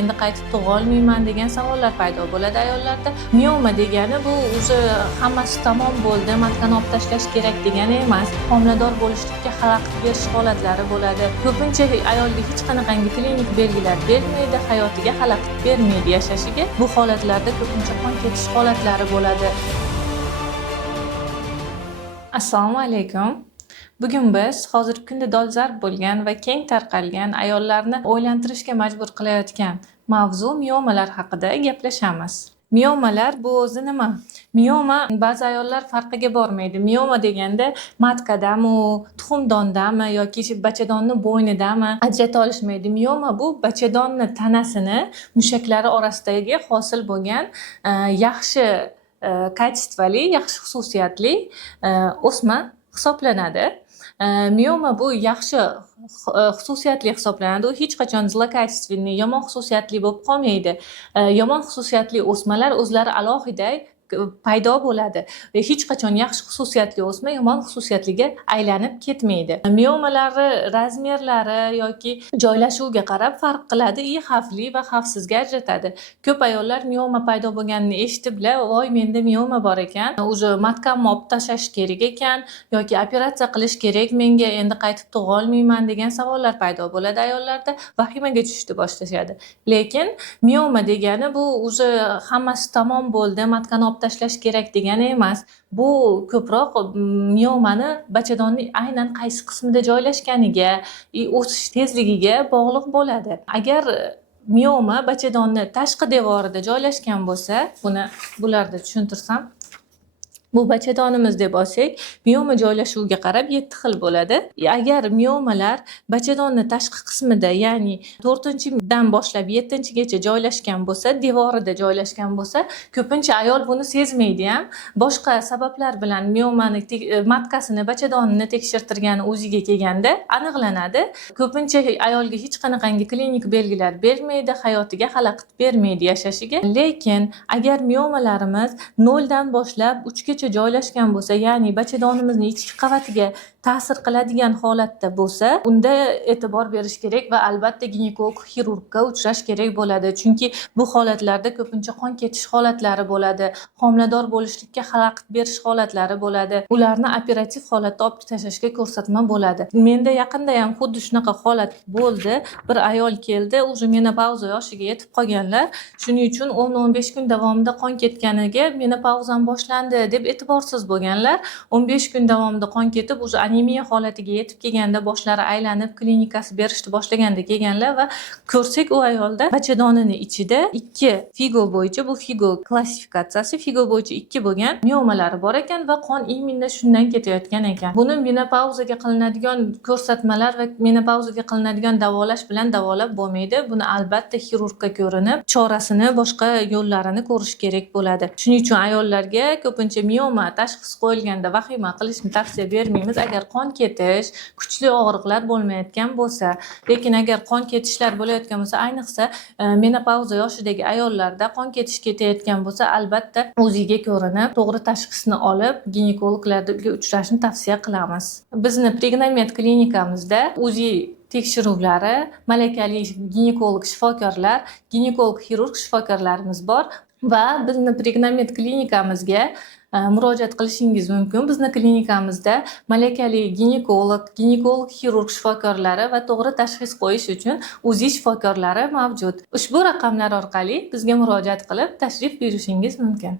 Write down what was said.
endi qaytib tug'a olmayman degan savollar paydo bo'ladi ayollarda. Mioma degani bu o'zi hammasi tamom bo'ldi, matkani olib tashlash kerak degani emas. Homilador bo'lishlikka xalaqit berish holatlari bo'ladi. Ko'pincha ayolga hech qanaqangi klinik belgilar bermaydi, hayotiga xalaqit bermaydi yashashiga. Bu holatlarda ko'pincha qon ketish holatlari bo'ladi. Assalomu alaykum. Bugun biz hozirgi kunda dolzarb bo'lgan va keng tarqalgan ayollarni o'ylantirishga majbur qilayotgan mavzu miomalar haqida gaplashamiz. Miomalar bu o'zi nima? Mioma ba'zi ayollar farqiga bormaydi. Mioma deganda matkadami, tuxumdondami yoki bachadonni bo'ynidami ajrata olishmaydi. Mioma bu bachadonni tanasini mushaklari orasidagi hosil bo'lgan yaxshi kачествoli, yaxshi xususiyatli o'sma hisoblanadi. Mioma bu yaxshi xususiyatli hisoblanadi. U hech qachon zlokачественный, yomon xususiyatli bo'lib qolmaydi. Yomon xususiyatli o'smalar o'zlari alohida paydo bo'ladi va hech qachon yaxshi xususiyatli o'sma yomon xususiyatliga aylanib ketmaydi. Miomalari razmerlari yoki joylashuviga qarab farq qiladi, xavfli va xavfsizga ajratadi. Ko'p ayollar mioma paydo bo'lganini eshitib, "Voy, menda mioma bor ekan, o'zi matkamni olib tashlash kerak ekan yoki operatsiya qilish kerak, menga endi qaytib tug'a olmayman" degan savollar paydo bo'ladi ayollarda, vahimaga tushishni boshlashadi. Lekin mioma degani bu o'zi hammasi tamom bo'ldi, matkani olib tashlash kerak degani emas. Bu ko'proq miomani bachadonning aynan qaysi qismida joylashganiga, o'sish tezligiga bog'liq bo'ladi. Agar mioma bachadonni tashqi devorida joylashgan bo'lsa, bularda tushuntirsam, bu bachadonimiz deb olsak, mioma joylashuviga qarab 7 xil bo'ladi. Agar miomalar bachadonni tashqi qismida, ya'ni 4-dan boshlab 7-gacha joylashgan bo'lsa, devorida joylashgan bo'lsa, ko'pincha ayol buni sezmaydi ham. Boshqa sabablar bilan miomani matkasini, bachadonini tekshirtirgani o'ziga kelganda aniqlanadi. Ko'pincha ayolga hech qanaqangi klinik belgilar bermaydi, hayotiga xalaqit bermaydi yashashiga. Lekin agar miomalarimiz 0dan boshlab 3gacha joylashgan bo'lsa, ya'ni bachadonimizning ichki qavatiga ta'sir qiladigan holatda bo'lsa, unda e'tibor berish kerak va albatta ginekolog, xirurgga uchrash kerak bo'ladi. Chunki bu holatlarda ko'pincha qon ketish holatlari bo'ladi, homilador bo'lishlikka xalaqit berish holatlari bo'ladi. Ularni operativ holatda olib tashlashga ko'rsatma bo'ladi. Menda yaqinda ham xuddi shunaqa holat bo'ldi. Bir ayol keldi, o'zi menopauza yoshiga yetib qolganlar. Shuning uchun 10-15 kun davomida qon ketganiga menopauzam boshlandi deb e'tiborsiz bo'lganlar. 15 kun davomida qon ketib, o'zi anemiya holatiga yetib kelganda boshlari aylanib, klinikasi berishni boshlaganda kelganlar va ko'rsak u ayolda bachadonining ichida 2 figo bo'yicha, bu figo klassifikatsiyasi figo bo'yicha 2 bo'lgan miomalari bor ekan va qon imенно shundan ketayotgan ekan. Buni menopauzaga qilinadigan ko'rsatmalar va menopauzaga qilinadigan davolash bilan davolab bo'lmaydi. Buni albatta xirurgga ko'rinib, chorasini, boshqa yo'llarini ko'rish kerak bo'ladi. Shuning uchun ayollarga ko'pincha mioma tashxis qo'yilganda vahima qilishni tavsiya bermaymiz. Agar qon ketish, kuchli og'riqlar bo'lmayotgan bo'lsa, lekin agar qon ketishlar bo'layotgan bo'lsa, ayniqsa menopauza yoshidagi ayollarda qon ketish ketayotgan bo'lsa, albatta o'ziga ko'rinib, to'g'ri tashxisni olib, ginekologlarga uchrashni tavsiya qilamiz. Bizni Pregnomed klinikamizda o'zi tekshiruvlari, malakali ginekolog shifokorlar, ginekolog xirurg shifokorlarimiz bor va bizni Pregnomed klinikamizga murojaat qilishingiz mumkin. Bizni klinikamizda malakali ginekolog, xirurg shifokorlari va to'g'ri tashxis qo'yish uchun o'zi shifokorlari mavjud. Ushbu raqamlar orqali bizga murojaat qilib tashrif buyurishingiz mumkin.